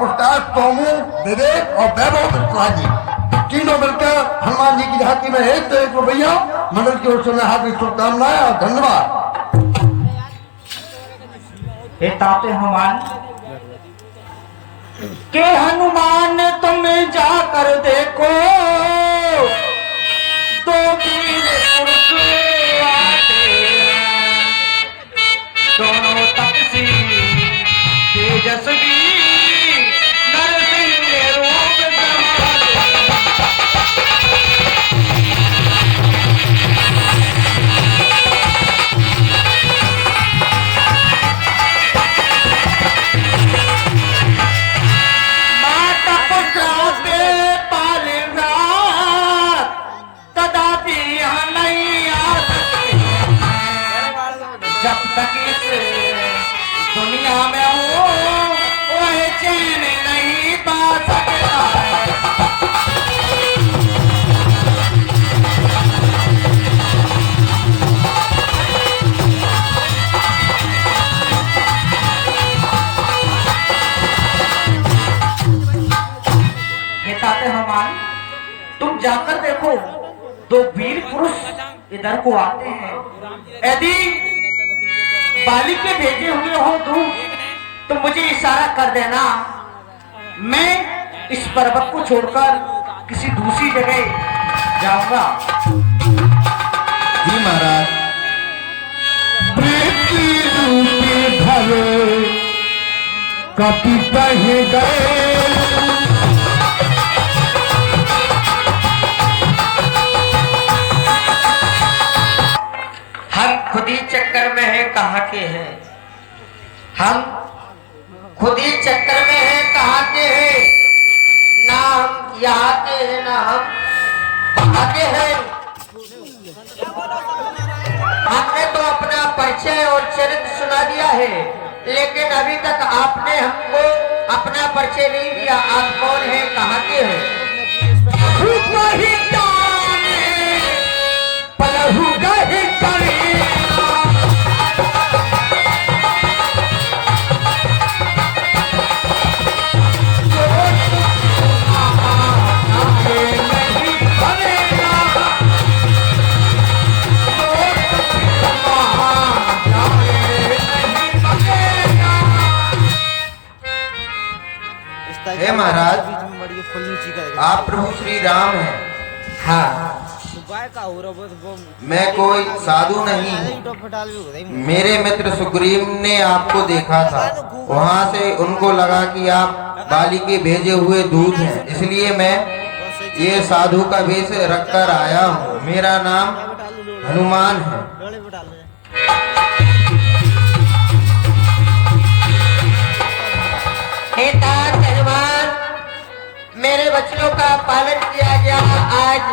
पुरस्कार तोमू, विवेक और वैभव मिश्राजी तीनों मिलकर हनुमान जी की झांकी में 1 रुपया मंडल की ओर से मैं हार्दिक शुभकामनाएं और धन्यवाद। ताते हनुमान के हनुमान तुम जाकर देखो दो वीर पुरुष आते दोनों तपसी तेजस्वी दुनिया में हो वह चैन नहीं पा सकता। ताते हनुमान तुम जाकर देखो दो वीर पुरुष इधर को आते हैं, यदि बाली के भेजे हुए हो दूत तो मुझे इशारा कर देना, मैं इस पर्वत को छोड़कर किसी दूसरी जगह जाऊंगा। जी महाराज। कभी पढ़े गए खुद ही चक्कर में है कहाँ के हैं, हम खुद ही चक्कर में है कहाँ के हैं, ना हम यहाँ के हैं ना हम वहाँ के हैं। हमने तो अपना परिचय और चरित्र सुना दिया है, लेकिन अभी तक आपने हमको अपना परिचय नहीं दिया। आप कौन है, कहाँ के हैं? हे महाराज, आप प्रभु श्री राम हैं। हाँ, मैं कोई साधु नहीं हूँ। मेरे मित्र सुग्रीव ने आपको देखा था, वहाँ से उनको लगा कि आप बाली के भेजे हुए दूत हैं, इसलिए मैं ये साधु का वेश रखकर आया हूँ। मेरा नाम हनुमान है। मेरे वचनों का पालन किया गया। आज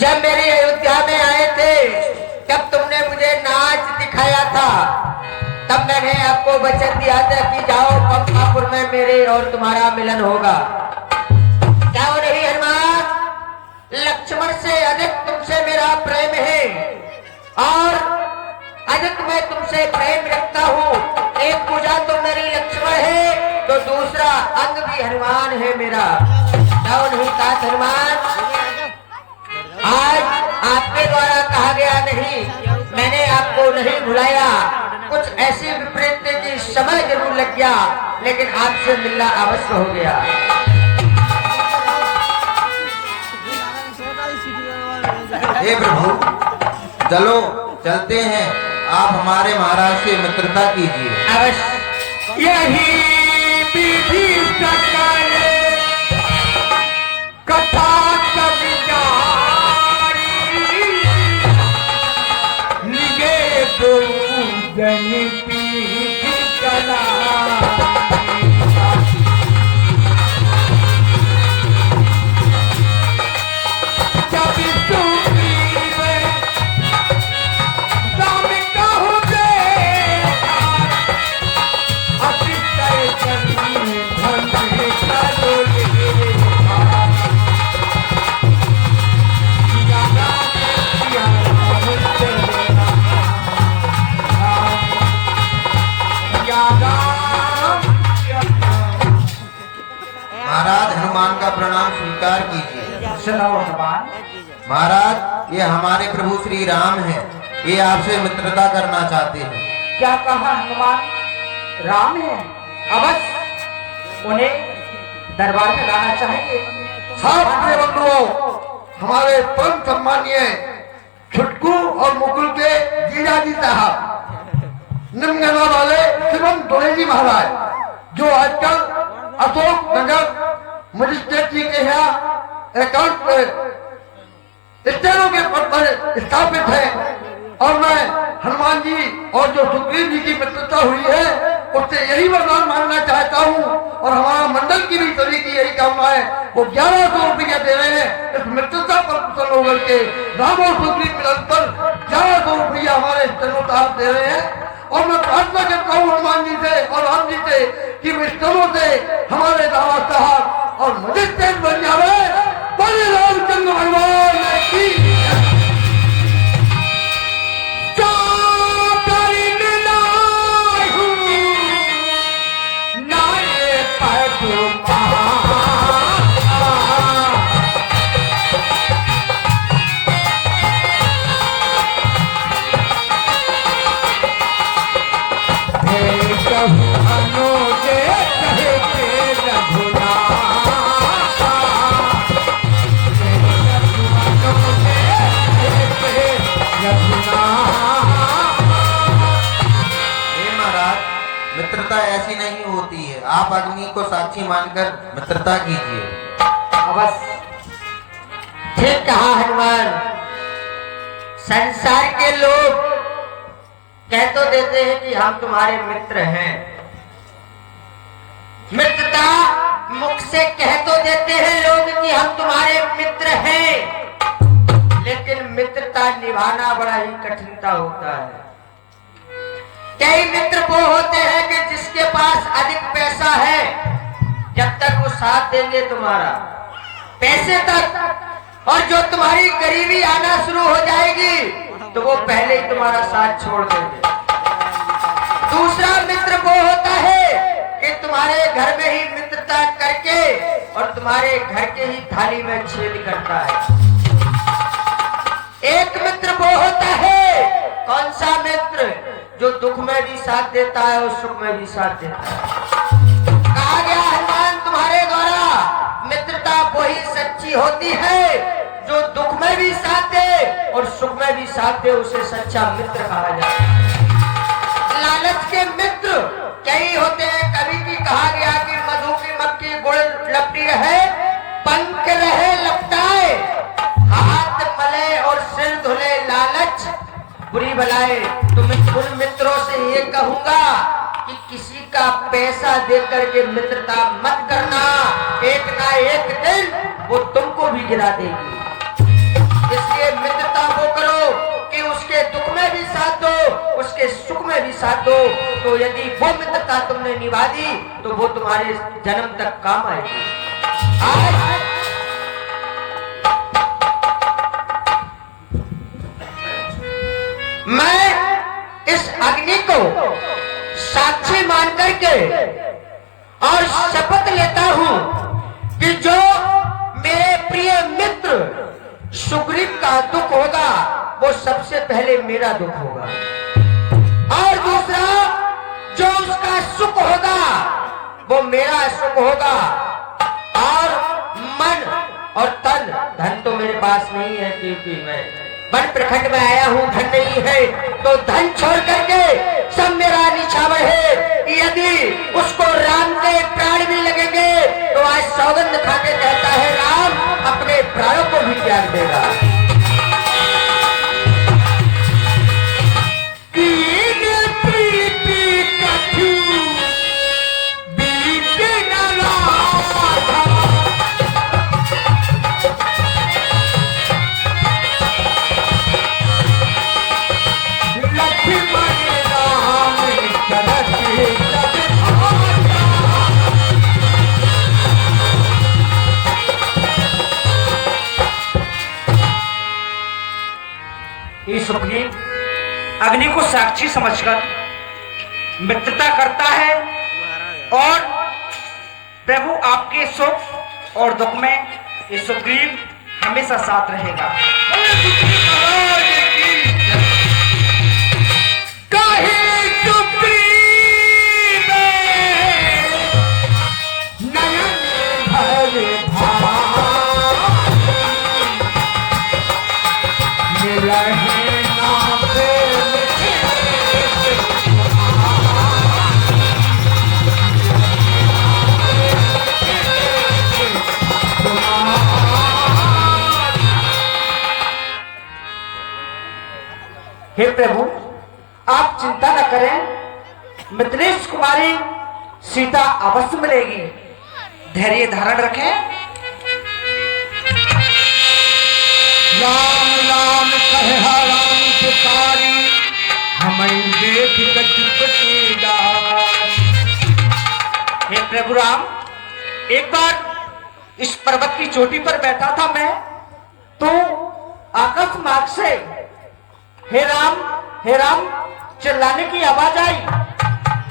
जब मेरी अयोध्या में आए थे तब तुमने मुझे नाच दिखाया था, तब मैंने आपको वचन दिया था कि जाओ पंपापुर में मेरे और तुम्हारा मिलन होगा। क्या वो नहीं हनुमान? लक्ष्मण से अधिक तुमसे मेरा प्रेम है और अधिक मैं तुमसे प्रेम रखता हूँ। एक पूजा तो मेरी लक्ष्मण है तो दूसरा अंग भी हनुमान है मेरा। क्या वो नहीं कहा हनुमान? आज आपके द्वारा कहा गया नहीं, मैंने आपको नहीं भुलाया। कुछ ऐसे विपरीत थे कि समय जरूर लग गया, लेकिन आपसे मिलना अवश्य हो गया। हे प्रभु, चलो चलते हैं, आप हमारे महाराज से मित्रता कीजिए। अवश्य। यही विधि सकल कथा कवितारी, निगे तो जन पीठ कला। महाराज, हनुमान का प्रणाम स्वीकार कीजिए। महाराज, ये हमारे प्रभु श्री राम हैं, ये आपसे मित्रता करना चाहते हैं। क्या कहा हनुमान? राम है? अवश्य उन्हें दरबार में लाना चाहेंगे। साथ बंधुओं, हमारे परम सम्मानीय छुटकू और मुकुल के जीजाजी साहब निमगना वाले शिवम दोहेजी महाराज, जो आजकल अशोक नगर मजिस्ट्रेट जी के यहाँ अकाउंट स्टेनों के पद पर स्थापित है, और मैं हनुमान जी और जो सुग्रीव जी की मित्रता हुई है उससे यही वरदान मांगना चाहता हूँ, और हमारा मंडल की भी सभी की यही कामना है। वो 1100 रुपया दे रहे हैं इस मित्रता पर प्रसन्न होकर के। राम और सुग्रीव मिलन पर 1100 रुपया हमारे स्टेनो साहब दे रहे हैं, और मैं प्रार्थना करता हूँ हनुमान जी से और राम जी से कि स्टेनो से हमारे दावा साहब और मजिस्ट्रेट बन जावे। बड़े रामचंद्र भगवान की मित्रता ऐसी नहीं होती है, आप अग्नि को साक्षी मानकर मित्रता कीजिए। अवश्य। ठीक कहा हनुमान। संसार के लोग कह तो देते हैं कि हम तुम्हारे मित्र हैं, मित्रता मुख से कह तो देते हैं लोग कि हम तुम्हारे मित्र हैं, लेकिन मित्रता निभाना बड़ा ही कठिनता होता है। कई मित्र वो होते हैं कि जिसके पास अधिक पैसा है, जब तक वो साथ देंगे तुम्हारा पैसे तक, और जो तुम्हारी गरीबी आना शुरू हो जाएगी तो वो पहले ही तुम्हारा साथ छोड़ देंगे। दूसरा मित्र वो होता है कि तुम्हारे घर में ही मित्रता करके और तुम्हारे घर के ही थाली में छेद करता है। एक मित्र वो होता है, कौन सा मित्र? जो दुख में भी साथ देता है और सुख में भी साथ देता है। कहा गया हनुमान तुम्हारे द्वारा, मित्रता वही सच्ची होती है जो दुख में भी साथ दे और सुख में भी साथ दे, उसे सच्चा मित्र कहा जाता है। लालच के मित्र कई होते हैं। कभी की कहा गया कि मधु की मक्खी गुड़ लपटी रहे, पंख रहे लपटाए, हाथ मले और सिर धुले लालच बुरी भलाए। तो मैं उन मित्रों से ये कहूंगा कि किसी का पैसा देकर के मित्रता मत करना, एक ना एक दिन वो तुमको भी गिरा देगी। इसलिए मित्रता वो करो कि उसके दुख में भी साथ दो, उसके सुख में भी साथ दो। तो यदि वो मित्रता तुमने निभा दी तो वो तुम्हारे जन्म तक काम आएगी। आज मैं इस अग्नि को साक्षी मान करके और शपथ लेता हूं कि जो मेरे प्रिय मित्र सुग्रीव का दुख होगा वो सबसे पहले मेरा दुख होगा, और दूसरा सुख होगा वो मेरा सुख होगा, और मन और तन, धन तो मेरे पास नहीं है क्योंकि मैं वन प्रखंड में आया हूँ, धन नहीं है, तो धन छोड़ करके सब मेरा निछावर है। यदि उसको राम के प्राण भी लगेंगे तो आज सौगंध खा के कहता है राम अपने प्राणों को भी त्याग देगा। सुग्रीव अग्नि को साक्षी समझकर मित्रता करता है और प्रभु आपके सुख और दुख में ये सुग्रीव हमेशा साथ रहेगा। हे प्रभु आप चिंता न करें, मिथिलेश कुमारी सीता अवश्य मिलेगी, धैर्य धारण रखें। राम राम कहे राम पुकारी, हमें देख कटपटेगा। हे प्रभु राम, एक बार इस पर्वत की चोटी पर बैठा था मैं, तो आकाश मार्ग से हे राम चिल्लाने की आवाज आई,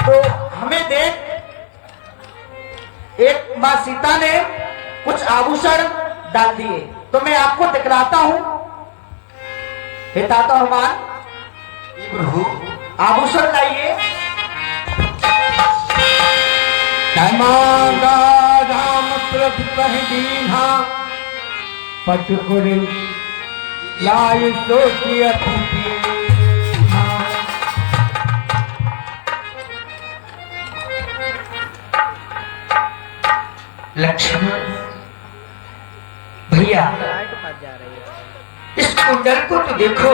तो हमें देख एक मां सीता ने कुछ आभूषण डाल दिए, तो मैं आपको दिखलाता हूं। हे ताता हनुमान, प्रभु आभूषण लाइए। मांगा राम प्रभु कह दीन्हा, पटकुरी लाय सोची अतिथि। लक्ष्मण भैया, इस कुंडल को तो देखो,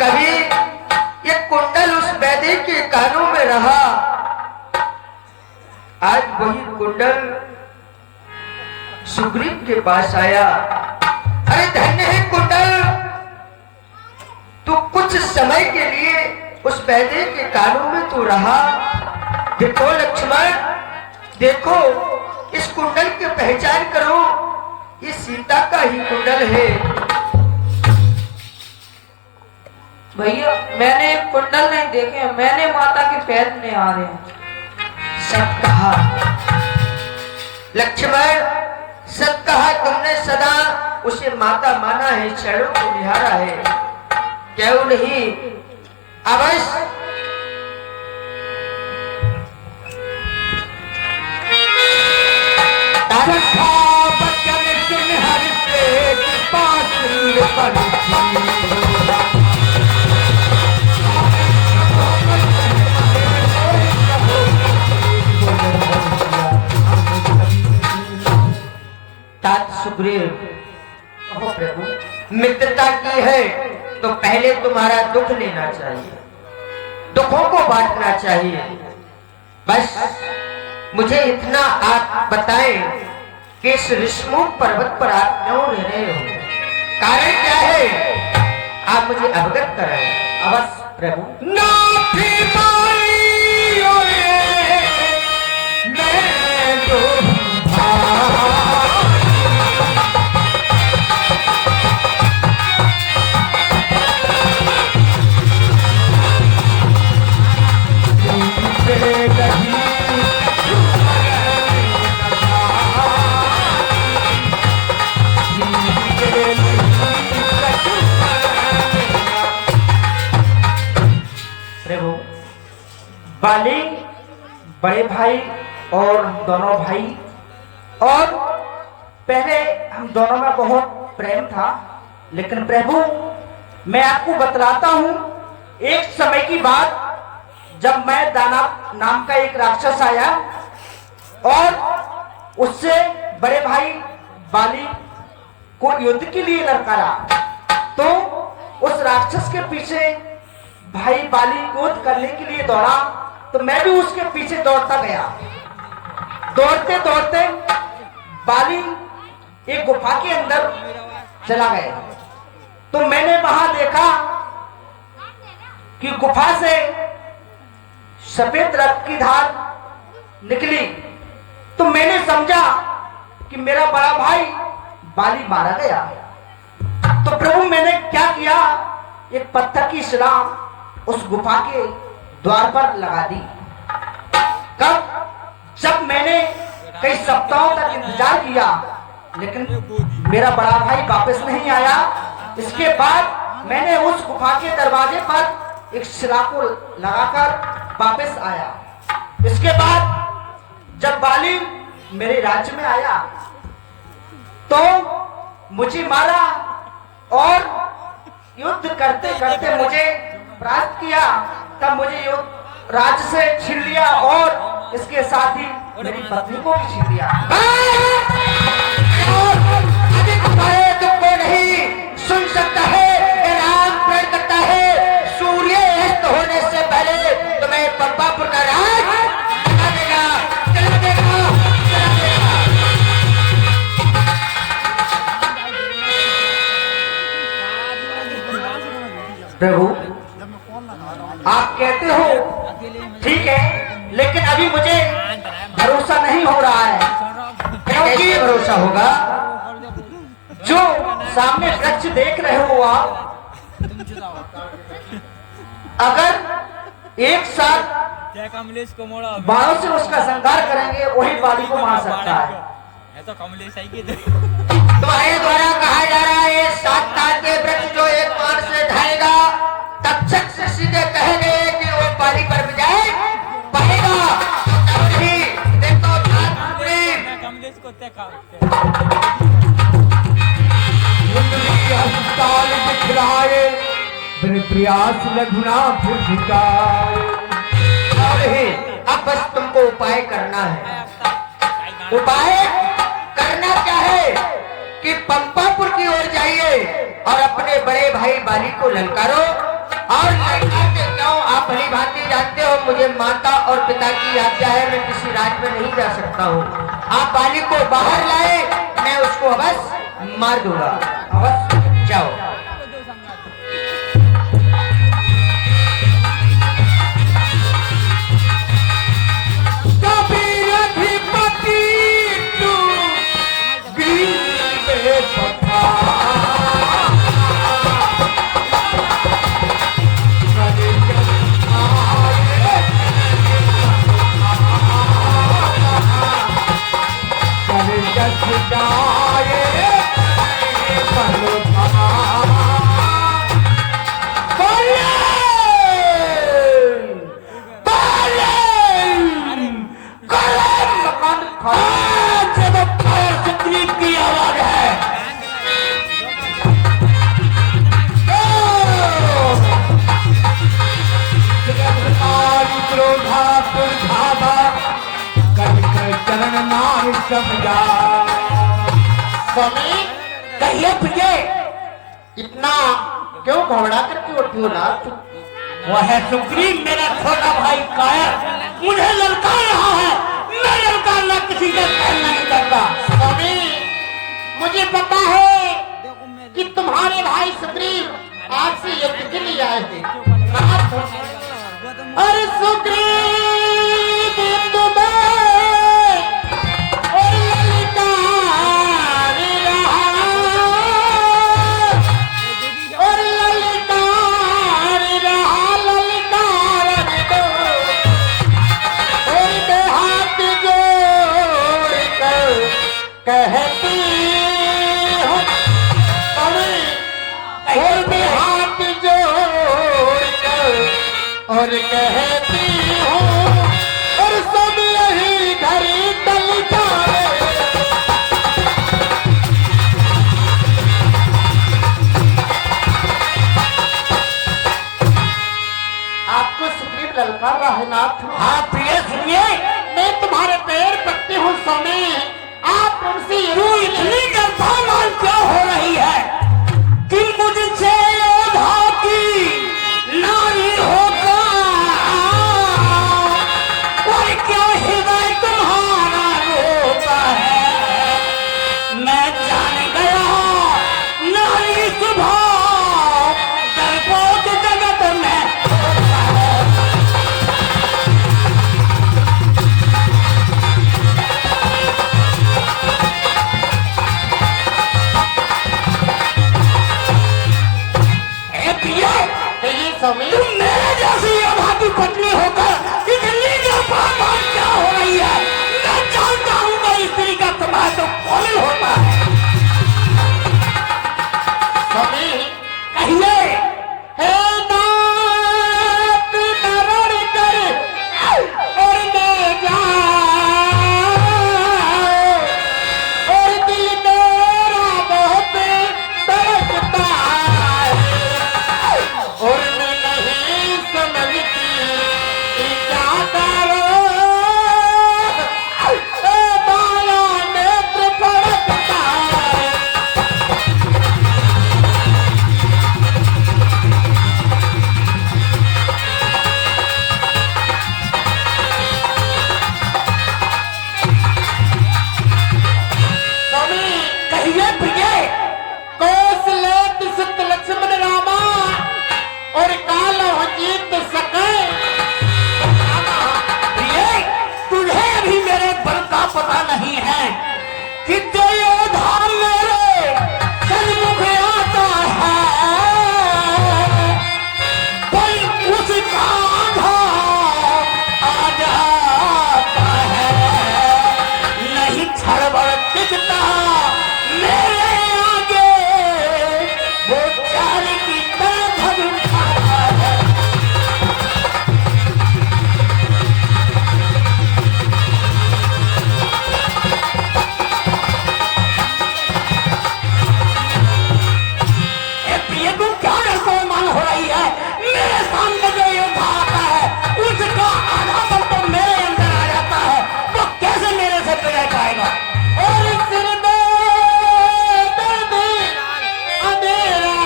कभी ये कुंडल उस वैदे के कानों में रहा, आज वही कुंडल सुग्रीव के पास आया। अरे धन्य है कुंडल, तू कुछ समय के लिए उस वैदे के कानों में तू रहा। देखो लक्ष्मण, देखो इस कुंडल की पहचान करो, ये सीता का ही कुंडल है। भैया मैंने कुंडल नहीं देखे, मैंने माता के पैर में आ रहे हैं। सब कहा लक्ष्मण, सब कहा तुमने, सदा उसे माता माना है, चरणों को निहारा है, क्यों नहीं? अवश्य बचन सुन हरि प्रेम पात्र पर सुग्रीव, प्रभु मित्रता की है तो पहले तुम्हारा दुख लेना चाहिए, दुखों को बांटना चाहिए। बस मुझे इतना आप बताएं कि इस ऋषमुख पर्वत पर आप क्यों रह रहे हो, कारण क्या है, आप मुझे अवगत कराएं। अवश्य प्रभु। बाली बड़े भाई और हम दोनों भाई, और पहले हम दोनों में बहुत प्रेम था, लेकिन प्रभु मैं आपको बतलाता हूं, एक समय की बात जब मैं दानव नाम का एक राक्षस आया और उससे बड़े भाई बाली को युद्ध के लिए ललकारा, तो उस राक्षस के पीछे भाई बाली युद्ध करने के लिए दौड़ा, तो मैं भी उसके पीछे दौड़ता गया। दौड़ते दौड़ते बाली एक गुफा के अंदर चला गया, तो मैंने वहां देखा कि गुफा से सफेद रक्त की धार निकली, तो मैंने समझा कि मेरा बड़ा भाई बाली मारा गया। तो प्रभु मैंने क्या किया, एक पत्थर की शिला उस गुफा के द्वार पर लगा दी। कब? जब मैंने कई सप्ताहों तक इंतजार किया, लेकिन मेरा बड़ा भाई वापस नहीं आया। इसके बाद मैंने उस गुफा के दरवाजे पर एक शिला को लगाकर वापस आया। इसके बाद जब बाली मेरे राज्य में आया तो मुझे मारा और युद्ध करते करते मुझे परास्त किया। तब मुझे युद्ध राज्य से छीन लिया और इसके साथ ही मेरी पत्नी को भी छीन लिया। तुमको नहीं सुन सकता है, राम प्रण करता है, सूर्य अस्त होने से पहले तुम्हें पंपापुर का राज चला देगा, चला देगा, चला देगा। प्रभु आप कहते हो ठीक है, लेकिन अभी मुझे भरोसा नहीं हो रहा है। क्योंकि भरोसा होगा जो सामने वृक्ष देख रहे हो आप, अगर एक साथ बाणों से उसका संहार करेंगे वही बाली को मार सकता है। तुम्हारे द्वारा कहा जा रहा है 7 ताल के वृक्ष जो एक बाण से ढाएगा, तक्षक से सीधे कहेंगे कि वो बाली पर विजय पाएगा। प्रयास लघुना फिर झुकाए। अब बस तुमको उपाय करना है। उपाय करना क्या है कि पंपापुर की ओर जाइए और अपने बड़े भाई बाली को ललकारो। और ललकारते क्यों आप भली भांति जानते हो, मुझे माता और पिता की आज्ञा है, मैं किसी राज्य में नहीं जा सकता हूँ। आप बाली को बाहर लाए, मैं उसको अवश्य मार दूंगा। अवश्य जाओ। स्वामी कहिए प्रिय, इतना क्यों घबरा करके उठी हो रात? वह है सुग्रीव, मेरा छोटा भाई कायर मुझे ललकार रहा है। मैं ललकारना किसी का सहन नहीं करता। स्वामी मुझे पता है कि तुम्हारे भाई सुग्रीव आपसे युद्ध के लिए आए थे। अरे सुग्रीव कहती हूँ हाथ जोड़ कर और कहती हूँ कर रहे नाथ। हाँ प्रिय सुनिए, मैं तुम्हारे पैर पड़ती हूँ स्वामी, आप उनसे तू इतनी गर्भामान क्यों हो रही है कि मुझसे योद्धा की नारी होकर और क्या हृदय तुम्हारा रोता है। मैं जान गया नारी स्वभाव डरपोक जगत में होता है। ए प्रिया, ये स्वामी तुम मेरे जैसी योद्धा की पत्नी होकर इतनी गर्भामान क्या हो रही है। मैं जानता हूँ मैं स्त्री का स्वभाव तो कौन होता है। स्वामी कहिए हे नाथ नरण कर और ले जाओ, और दिल मेरा बहुत तड़पता है, और मैं नहीं समझती कि क्या करूं, माया नेत्र फड़कता है। स्वामी कहिए प्रिय, कौशलेत सुत लक्ष्मण रामा और काल जीत सके। प्रिय, तुझे अभी मेरे बल का पता नहीं है कि जो योद्धा मेरे सन्मुख आता है कोई उसका आधा आ जाता है। नहीं छड़बड़ दिखता मेरे आगे, वो चार की तरह भगता है। ए प्रिय, तुम क्या मान हो रही है। मेरे सामने जो योद्धा आता है उसका आधा बल तो मेरे अंदर आ जाता है, वो कैसे मेरे से बिगड़ पाएगा। और सिर में दर्द अंधेरा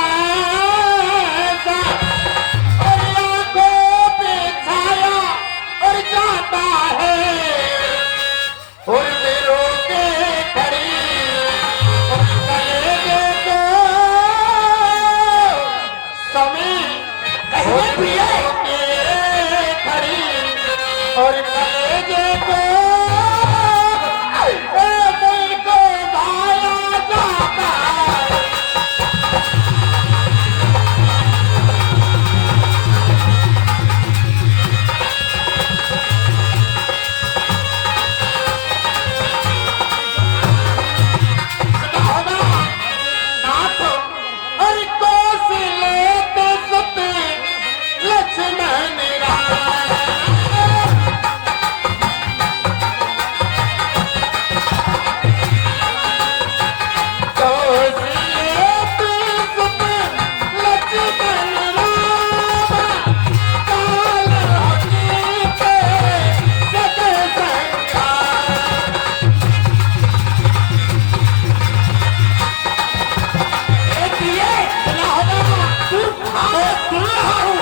सा, और आंखों पे छाया और जाता है, और मैं रोके खड़ी और कलेजे को समय कहिए प्रिय, रोके खड़ी और कलेजे को दिल को भाया जाता है। नाथ और कौशलेत सुत लक्ष्मण राम, कौशलेत सुत लक्ष्मण राम, काल जीत सके संसार। ए प्रिय, सुना होगा तू सुन रहा हूँ,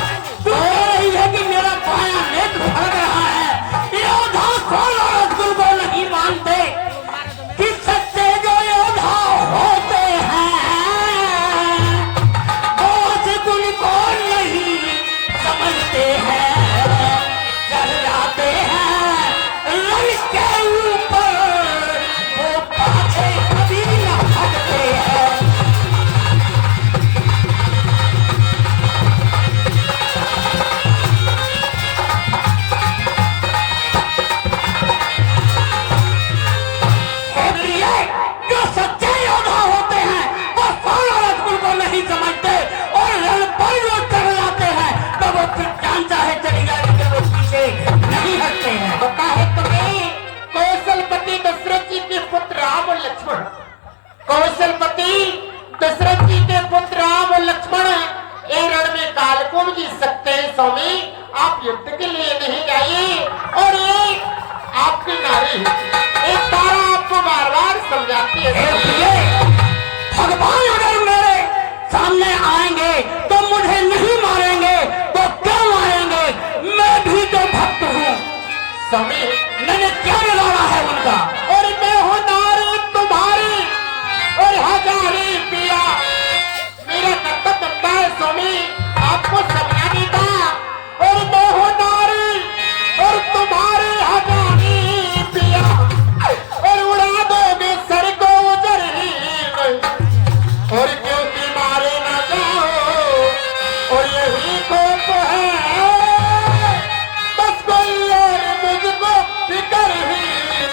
तू कह रही है कि मेरा बायां नेत्र फट रहा है। योद्धा कौन औरत गुरु को नहीं मानते कि सच्चे जो योद्धा होते हैं वो गुण को नहीं समझते हैं, चढ़ जाते हैं रंग के ऊपर, वो पाछे कभी न हटते हैं। प्रिय, जो सच्चे योद्धा होते हैं वो कौन औरत गुण को नहीं समझते और रण पर जो चढ़ जाते हैं तो वो फिर जान चाहे चली जाए लेकिन वो पीछे नहीं हटते हैं। पता है तुम्हें कौशलपति दशरथ जी के पुत्र राम और लक्ष्मण, कौशलपति दशरथ जी के पुत्र राम और लक्ष्मण ये रण में काल को भी जीत सकते हैं। स्वामी आप आप युद्ध के लिए नहीं जाइए और ये आपकी नारी एक तारा आपको बार बार समझाती है। भगवान अगर मेरे सामने आएंगे तो मुझे नहीं मारेंगे तो क्या मारेंगे? मैं भी तो भक्त हूँ स्वामी मैंने क्या बिगाड़ा है उनका? और मैं हूँ नारी तुम्हारी और हजारी पिया। मेरा कर्तव्य बनता है स्वामी आपको समझाने का। और मैं हूँ नारी और तुम्हारी हजारी पिया और उड़ा दोगे सर को उधर ही नहीं और क्योंकि मारे ना जाओ और यही कोप है बस कोई और मुझको फिक्र ही नहीं।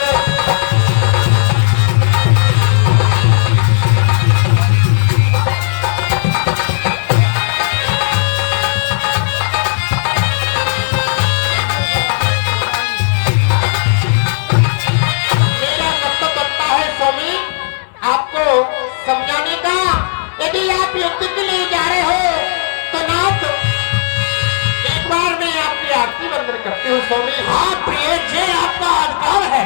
मेरा कर्तव्य बनता है स्वामी आपको समझाने का। यदि आप युद्ध के लिए जा रहे हो तो नाथ एक बार मैं आपकी आरती बंदन करती हूँ स्वामी। हाँ प्रिय जे आपका अधिकार है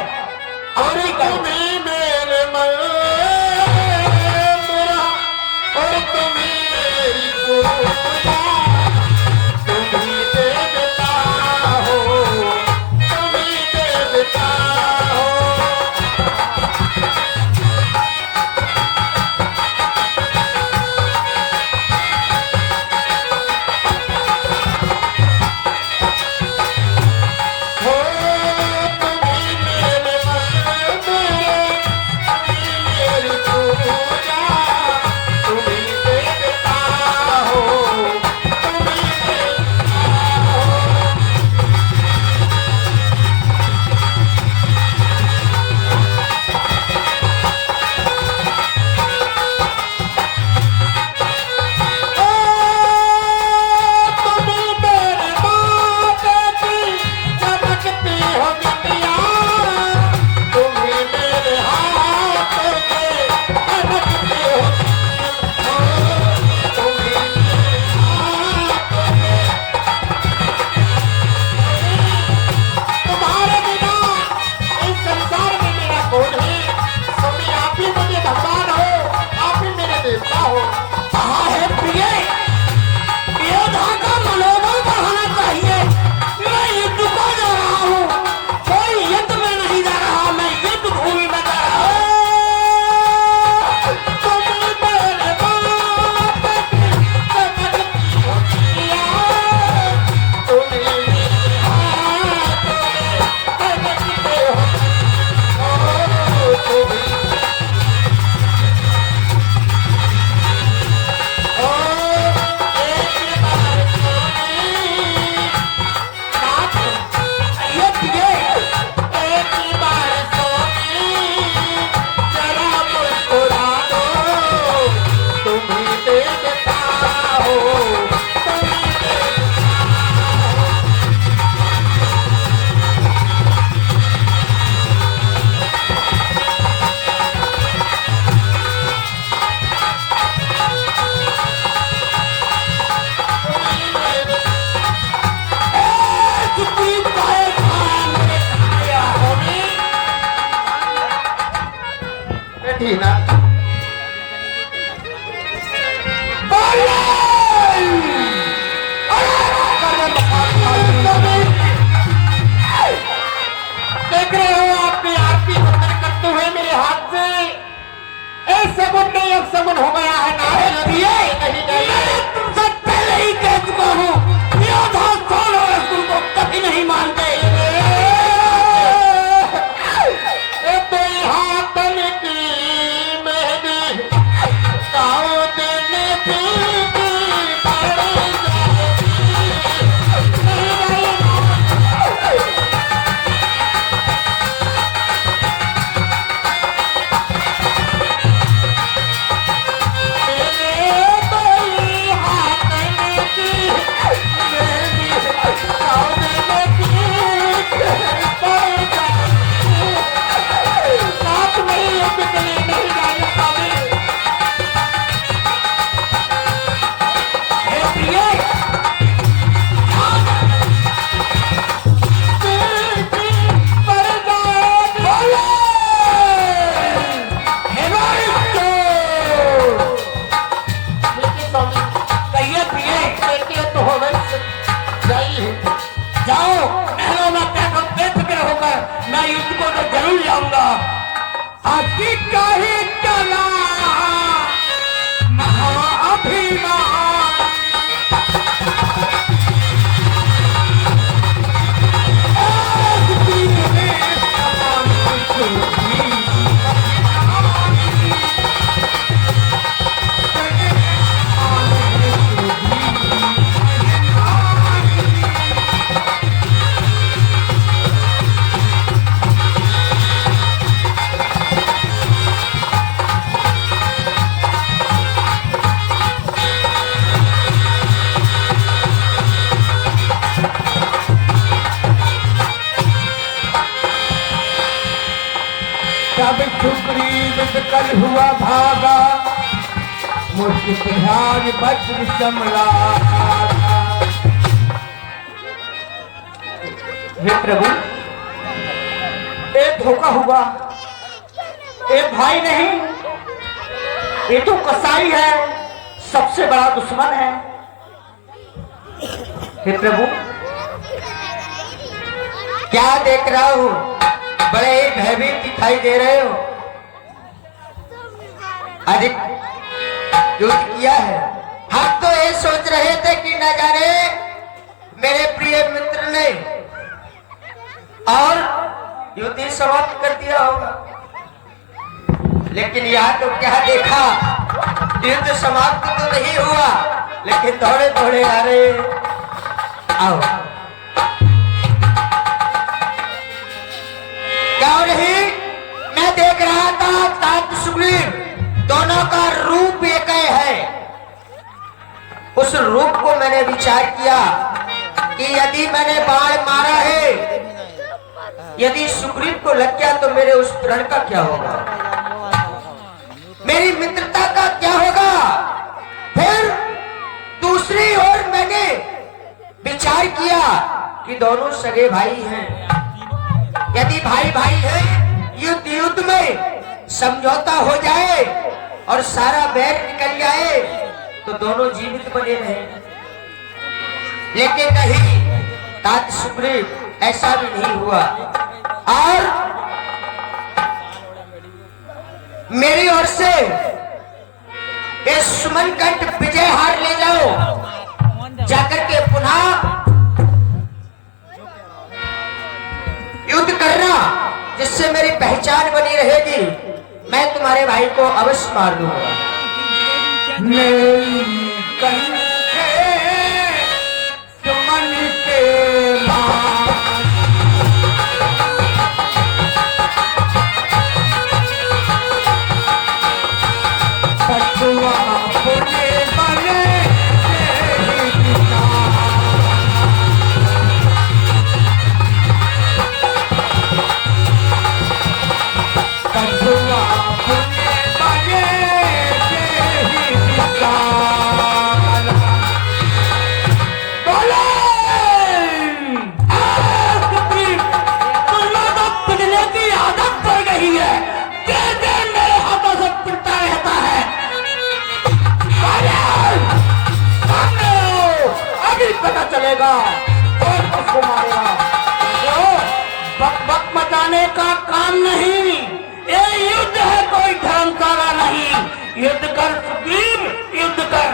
और तुम्हें मेरे मन मेरा और तुम्हें मेरी पूजा तुम्ही देवता हो तुम्ही देवता हो। हो तुम्ही मेरे मन तुम्ही मेरी पूजा तुम्ही देवता हो तुम्ही देवता हो। तुम्ही मेरे बाप की चमकती हो बिटिया तुम्ही मेरे हाथ के चमकती हो तुम्ही तुम्हारे बिना इस संसार में मेरा कौन है? स्वामी आप ही मुझे भगवान हो आप ही मेरे देवता हो। कहा है प्रिय योद्धा का मनोबल बढ़ाना चाहिए। मैं युद्ध को जा रहा हूँ कोई युद्ध में नहीं जा रहा मैं युद्ध भूमि में जा रहा हूँ। तुम्ही मेरे बाप की चमकती हो बिटिया तुम्ही मेरे हाथ के चमकते हो तुम्ही ना देख रहे हो आपकी आरती बंदन करते हुए मेरे हाथ से एक सगुन नहीं अब सगुन हो गया है नारे नहीं नहीं तुमसे पहले ही कह चुका हूँ योद्धा कौन और तुमको कभी नहीं मानते। तो यहाँ तन की मेहंदी काओ देने पीती पड़ जाएगी। नहीं आऊंगा। आखिर कहीं चला महाअभिमान। तब सुग्रीव कल हुआ भागा, मुझसे ध्यान वज्र समला। हे प्रभु, एक धोखा हुआ, एक भाई नहीं, ये तो कसाई है, सबसे बड़ा दुश्मन है। हे प्रभु, क्या देख रहा हूँ? बड़े ही भयभीत दिखाई दे रहे हो। अधिक युद्ध किया है। हम तो ये सोच रहे थे कि न जाने मेरे प्रिय मित्र ने और युद्ध ही समाप्त कर दिया होगा, लेकिन यहाँ तो क्या देखा, युद्ध समाप्त तो नहीं हुआ, लेकिन दौड़े दौड़े आ रहे। आओ, क्या नहीं, मैं देख रहा था तात सुग्रीव दोनों का रूप एक है। उस रूप को मैंने विचार किया कि यदि मैंने बाण मारा है, यदि सुग्रीव को लग गया तो मेरे उस प्रण का क्या होगा, मेरी मित्रता का क्या होगा। फिर दूसरी ओर मैंने विचार किया कि दोनों सगे भाई हैं, यदि भाई भाई है, युद्ध युद्ध में समझौता हो जाए और सारा बैर निकल जाए तो दोनों जीवित बने रहे। लेकिन नहीं, तात सुग्रीव ऐसा भी नहीं हुआ और मेरी ओर से इस सुमनकंठ विजय हार ले जाओ, जाकर के पुनः युद्ध करना, जिससे मेरी पहचान बनी रहेगी। मैं तुम्हारे भाई को अवश्य मार दूंगा। पता चलेगा और उसको मारेगा। तो बक बक मचाने का काम नहीं, ये युद्ध है, कोई धर्मशाला नहीं। युद्ध कर सुग्रीव, युद्ध कर।